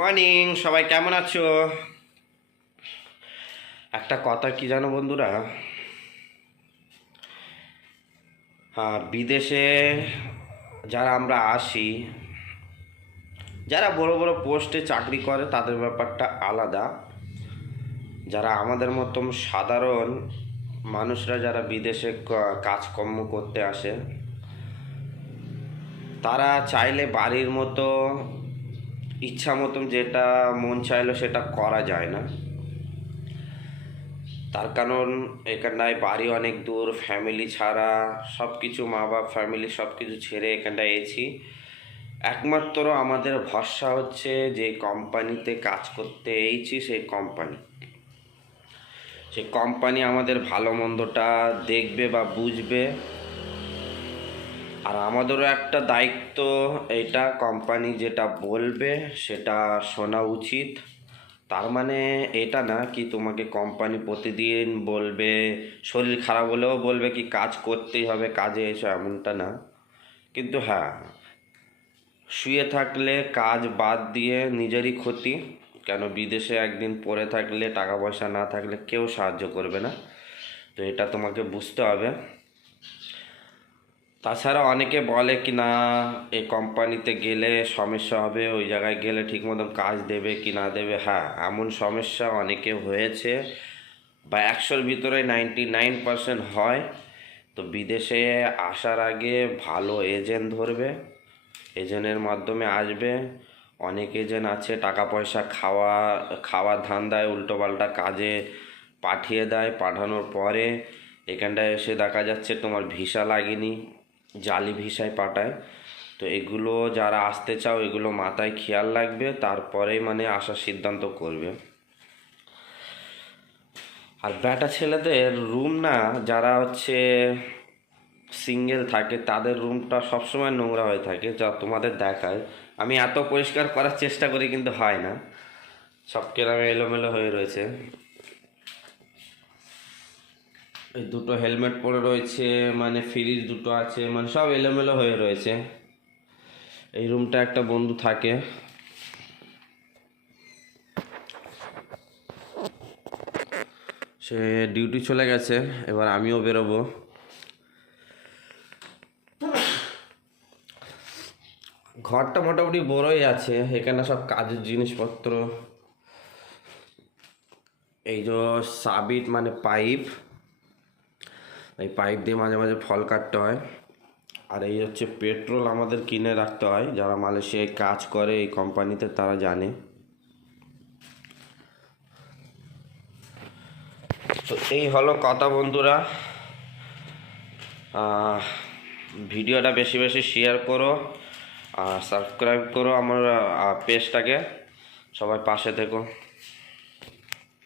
Morning, সবাই কেমন আছো? একটা কথা কি জানো বন্ধুরা, বিদেশে যারা আমরা আসি, যারা বড় বড় পোস্টে চাকরি করে তাদের ব্যাপারটা আলাদা। যারা আমাদের মতন সাধারণ মানুষরা যারা বিদেশে কাজকর্ম করতে আসে, তারা চাইলে বাড়ির মতো ইচ্ছা মতন যেটা মন চাইলো সেটা করা যায় না। তার কারণ এখানটায় বাড়ি অনেক দূর, ফ্যামিলি ছাড়া সব কিছু, মা বাপ ফ্যামিলি সব কিছু ছেড়ে এখানটায় এসেছি। একমাত্র আমাদের ভরসা হচ্ছে যে কোম্পানিতে কাজ করতে এসেছি, সেই কোম্পানি আমাদের ভালো মন্দটা দেখবে বা বুঝবে। আর আমাদেরও একটা দায়িত্ব, এটা কোম্পানি যেটা বলবে সেটা শোনা উচিত। তার মানে এটা না কি তোমাকে কোম্পানি প্রতিদিন বলবে, শরীর খারাপ হলেও বলবে কি কাজ করতেই হবে, কাজে এসো, এমনটা না। কিন্তু হ্যাঁ, শুয়ে থাকলে কাজ বাদ দিয়ে নিজেরই ক্ষতি। কেন, বিদেশে একদিন পড়ে থাকলে, টাকা পয়সা না থাকলে কেউ সাহায্য করবে না। তো এটা তোমাকে বুঝতে হবে। তাছাড়া অনেকে বলে কি না, এই কোম্পানিতে গেলে সমস্যা হবে, ওই জায়গায় গেলে ঠিক মতন কাজ দেবে কি না দেবে। হ্যাঁ, এমন সমস্যা অনেকে হয়েছে, বা 100-র ভিতরে 99% হয়। তো বিদেশে আসার আগে ভালো এজেন্ট ধরবে, এজেন্টের মাধ্যমে আসবে। অনেক এজেন্ট আছে টাকা পয়সা খাওয়ার ধান্দায় উল্টোপাল্টা কাজে পাঠিয়ে দেয়। পাঠানোর পরে এখানটায় এসে দেখা যাচ্ছে তোমার ভিসা লাগেনি, জালি ভিসায় পাঠায়। তো এগুলো যারা আসতে চাও, এগুলো মাথায় খেয়াল রাখবে, তারপরেই মানে আসার সিদ্ধান্ত করবে। আর ব্যাটা ছেলেদের রুম না, যারা হচ্ছে সিঙ্গেল থাকে তাদের রুমটা সবসময় নোংরা হয়ে থাকে, যা তোমাদের দেখায়। আমি এত পরিষ্কার করার চেষ্টা করি কিন্তু হয় না, সব কেরামে এলোমেলো হয়ে রয়েছে। এই দুটো হেলমেট পরে রয়েছে, মানে ফ্রিজ দুটো আছে, মানে সব এলোমেলো হয়ে রয়েছে। এই রুমটা একটা বন্ধু থাকে, সে ডিউটি চলে গেছে, এবার আমিও বেরোবো। ঘরটা মোটামুটি বড়ই আছে, এখানে সব কাজের জিনিসপত্র, এই যে সাবিট মানে পাইপ, এই পাইপ দিয়ে মাঝে মাঝে ফল কাটতে হয়। আর এই হচ্ছে পেট্রোল, আমাদের কিনে রাখতে হয়। যারা মালয়েশিয়ায় কাজ করে এই কোম্পানিতে তারা জানে। তো এই হলো কথা বন্ধুরা। ভিডিওটা বেশি বেশি শেয়ার করো, আর সাবস্ক্রাইব করো আমার পেজটাকে। সবাই পাশে থেকো।